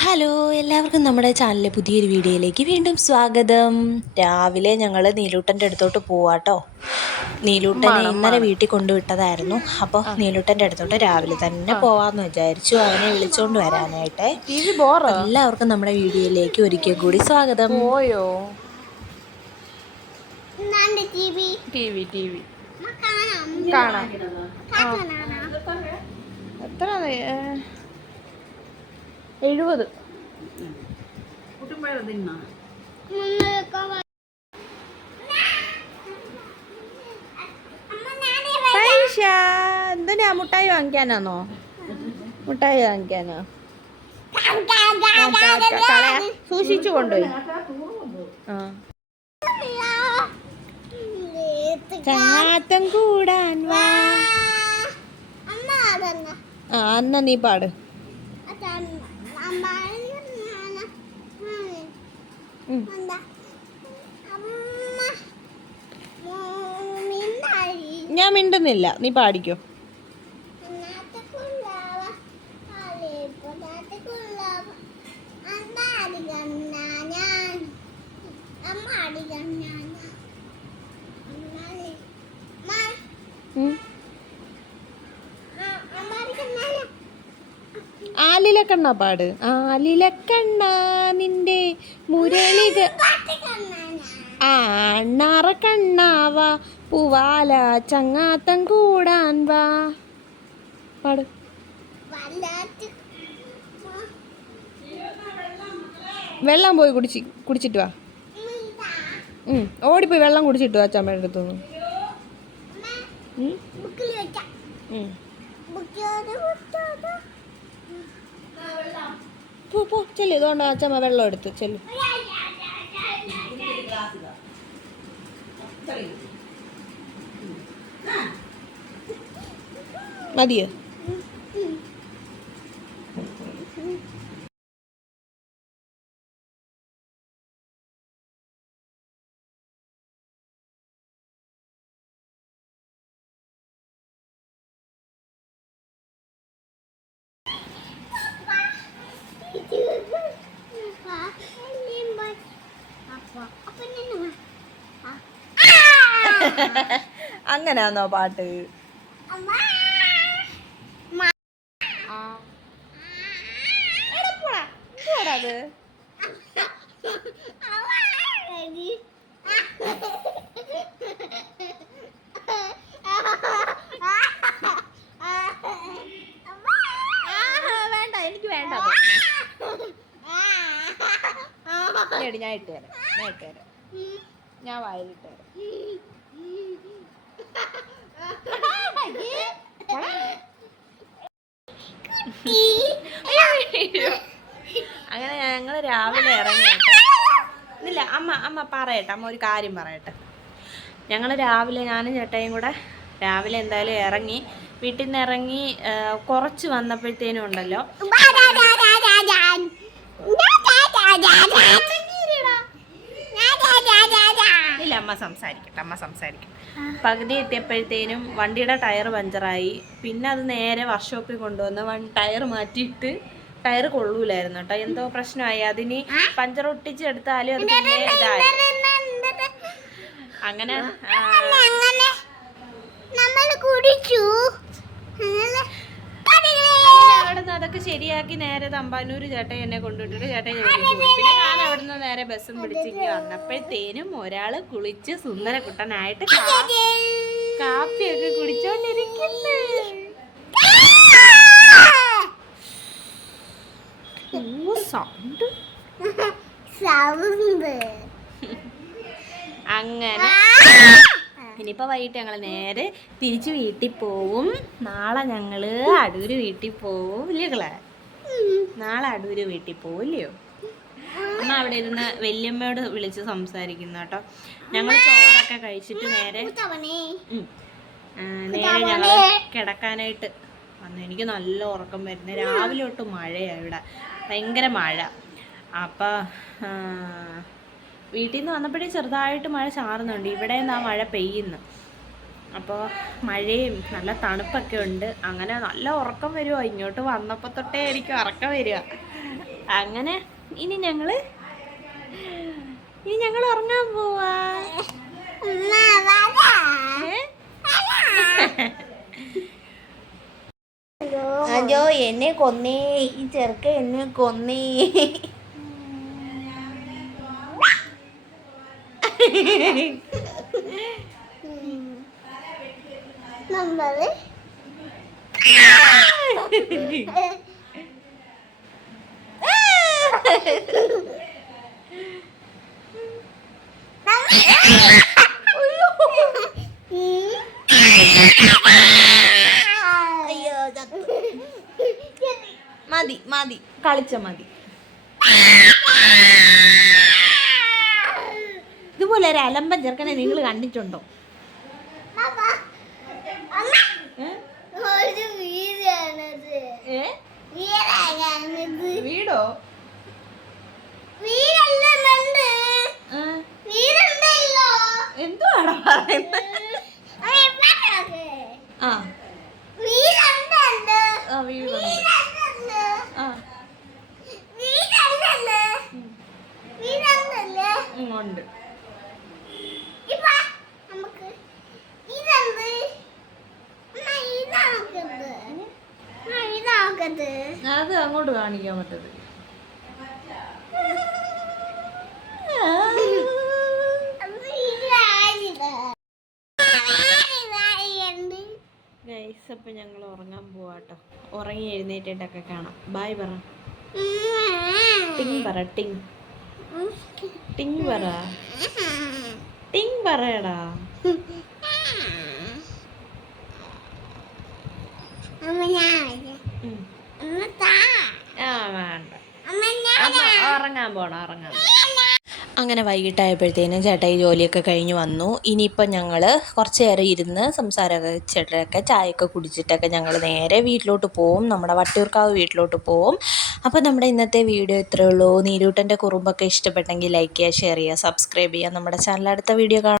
Hello എല്ലാവർക്കും നമ്മുടെ ചാനലിലെ പുതിയൊരു വീഡിയോയിലേക്ക് വീണ്ടും സ്വാഗതം. രാവിലെ ഞങ്ങൾ നീലൂട്ടന്റെ അടുത്തോട്ട് പോവാട്ടോ. നീലൂട്ടനെ ഇന്നലെ വീട്ടിൽ കൊണ്ടുവിട്ടതായിരുന്നു. അപ്പോൾ നീലൂട്ടന്റെ അടുത്തോട്ട് രാവിലെ തന്നെ പോവാമെന്ന് വിചാരിച്ചു. അവനെ വിളിച്ചുകൊണ്ട് വരാനായിട്ട്. എല്ലാവർക്കും നമ്മുടെ വീഡിയോയിലേക്ക് ഒരിക്കൽ കൂടി സ്വാഗതം. പോയോ? എത്ര എഴുപത്. എന്തിനാ മുട്ടായി വാങ്ങിക്കാനാണോ മുട്ടായി വാങ്ങിക്കാനോ? സൂക്ഷിച്ചു കൊണ്ടുപോയി. ആ. ചങ്ങാത്തം കൂടാൻ വാ. ആ എന്നാ നീ പാട് അതന്നെ അമ്മ ഉം. എന്താ അമ്മ മിന്നായി ഞാൻ മിണ്ടുന്നില്ല. നീ പാടിക്കോ. നാട്ടുകുള്ളവ ആലിലക്കണ്ണ പാട്. ആലിലക്കണ്ണ നിന്റെ മുരളിക ആണ്ണാറ കണ്ണാവ പൂവാല ചങ്ങാത്തം കൂടാൻ വാ. പാട്. വെള്ളം പോയി കുടിച്ച് കുടിച്ചിട്ട് വാ. ഓടിപ്പോയി വെള്ളം കുടിച്ചിട്ട് വാ ചമ്മയുടെ അടുത്തുനിന്ന് ഉം. പോ പോ ചെല്ലു. ഇതുകൊണ്ട് അച്ഛമ്മ വെള്ളം എടുത്ത്. ചെല്ലു. മതിയോ അപ്പൊ അപ്പൊ നിന്നു അങ്ങനെയാന്നോ പാട്ട്? അത്? വേണ്ട എനിക്ക് വേണ്ട ഞാൻ ഇട്ടുതരാം ഞാൻ ഇട്ടുതരാം ഞാൻ വായിലിട്ട് തരാം അങ്ങനെ ഞങ്ങൾ രാവിലെ ഇറങ്ങിയിട്ട് ഇല്ല അമ്മ അമ്മ പറയട്ടെ അമ്മ ഒരു കാര്യം പറയട്ടെ. ഞങ്ങൾ രാവിലെ ഞാനും ചേട്ടയും കൂടെ രാവിലെ എന്തായാലും ഇറങ്ങി. വീട്ടിൽ നിന്ന് ഇറങ്ങി കുറച്ച് വന്നപ്പോഴത്തേനും ഉണ്ടല്ലോ. ഇല്ല അമ്മ സംസാരിക്കട്ടെ അമ്മ സംസാരിക്കും. പകുതി എത്തിയപ്പോഴത്തേനും വണ്ടിയുടെ ടയർ പഞ്ചറായി. പിന്നെ അത് നേരെ വർക്ക്ഷോപ്പിൽ കൊണ്ടുവന്ന് വൺ ടയർ മാറ്റിയിട്ട് ടയർ കൊള്ളൂലായിരുന്നു കേട്ടോ. എന്തോ പ്രശ്നമായി. അതിന് പഞ്ചർ ഒട്ടിച്ചെടുത്താലും അത് പിന്നെ ഇതായി. അങ്ങനെ കുടിച്ചു അങ്ങനെ അങ്ങനെ അവിടുന്ന് അതൊക്കെ ശരിയാക്കി നേരെ തമ്പാനൂര് ചേട്ടൻ എന്നെ കൊണ്ടുവിട്ടിട്ട് ചേട്ടൻ ജോലിക്ക് പോയി. പിന്നെ ഞാൻ അവിടുന്ന് നേരെ ബസ്സും പിടിച്ചിട്ട് വന്നപ്പോഴത്തേനും ഒരാൾ കുളിച്ച് സുന്ദര കുട്ടനായിട്ട് കാപ്പിയൊക്കെ കുടിച്ചോണ്ടിരിക്കുന്നു. സൗണ്ട്. അങ്ങനെ ഇനിയിപ്പോ വൈകിട്ട് ഞങ്ങൾ നേരെ തിരിച്ച് വീട്ടിൽ പോവും. നാളെ ഞങ്ങൾ അടൂര് വീട്ടിൽ പോവും ഇല്ലേ നാളെ അടൂര് വീട്ടിൽ പോവും ഇല്ലയോ അമ്മ അവിടെ ഇരുന്ന് വല്യമ്മയോട് വിളിച്ച് സംസാരിക്കുന്നു കേട്ടോ. ഞങ്ങൾ ചോറൊക്കെ കഴിച്ചിട്ട് നേരെ നേരെ ഞങ്ങൾ കിടക്കാനായിട്ട് വന്നു. എനിക്ക് നല്ല ഉറക്കം വരുന്നത് രാവിലെ തൊട്ട് മഴയാണ് ഇവിടെ. ഭയങ്കര മഴ. അപ്പം വീട്ടിൽ നിന്ന് വന്നപ്പോഴേ ചെറുതായിട്ട് മഴ ചാറുന്നുണ്ട്. ഇവിടെ നിന്ന് മഴ പെയ്യുന്നു. അപ്പോൾ മഴയും നല്ല തണുപ്പൊക്കെ ഉണ്ട്. അങ്ങനെ നല്ല ഉറക്കം വരുമോ ഇങ്ങോട്ട് വന്നപ്പോൾ തൊട്ടേ എനിക്ക് ഉറക്കം വരിക അങ്ങനെ ഇനി ഞങ്ങൾ ഇനി ഞങ്ങൾ ഉറങ്ങാൻ പോവാ. അയ്യോ എന്നെ കൊന്നേ. ഈ ചെറുക്ക എന്നെ കൊന്നേ. മതി മതി. കളിച്ച മതി. ഇതുപോലെ ഒരു അലമ്പൻ ചെറുക്കനെ നിങ്ങൾ കണ്ടിട്ടുണ്ടോ? വീടോ? എന്തുവാടാ പറയുന്നത്? ആ. വീടുണ്ടല്ലോ ഇതാക്കത് അത് അങ്ങോട്ട് കാണിക്കാൻ ഇതായിണ്ട് ഗൈസ് അപ്പം ഞങ്ങൾ ഉറങ്ങാൻ പോവാട്ടോ. ഉറങ്ങി എഴുന്നേറ്റിട്ടൊക്കെ കാണാം. ബായ് പറ. ടിങ് പറ ടിങ് ടിങ് പറ. ടിങ് പറയടാ അമ്മ ഞാൻ ഉം. അമ്മ താ ആ വേണ്ട അമ്മ ഞാൻ അമ്മ ഉറങ്ങാൻ ഇറങ്ങാൻ അങ്ങനെ വൈകിട്ടായപ്പോഴത്തേനും ചേട്ടാ ഈ ജോലിയൊക്കെ കഴിഞ്ഞ് വന്നു. ഇനിയിപ്പോൾ ഞങ്ങൾ കുറച്ച് നേരം ഇരുന്ന് സംസാരമൊക്കെ ചേട്ടനൊക്കെ ചായയൊക്കെ കുടിച്ചിട്ടൊക്കെ ഞങ്ങൾ നേരെ വീട്ടിലോട്ട് പോവും. നമ്മുടെ വട്ടിയൂർക്കാവ് വീട്ടിലോട്ട് പോവും. അപ്പോൾ നമ്മുടെ ഇന്നത്തെ വീഡിയോ ഇത്രയേ ഉള്ളൂ. നീരൂട്ടന്റെ കുറുമ്പൊക്കെ ഇഷ്ടപ്പെട്ടെങ്കിൽ ലൈക്ക് ചെയ്യുക ഷെയർ ചെയ്യുക സബ്സ്ക്രൈബ് ചെയ്യുക. നമ്മുടെ ചാനൽ അടുത്ത വീഡിയോ കാണാം.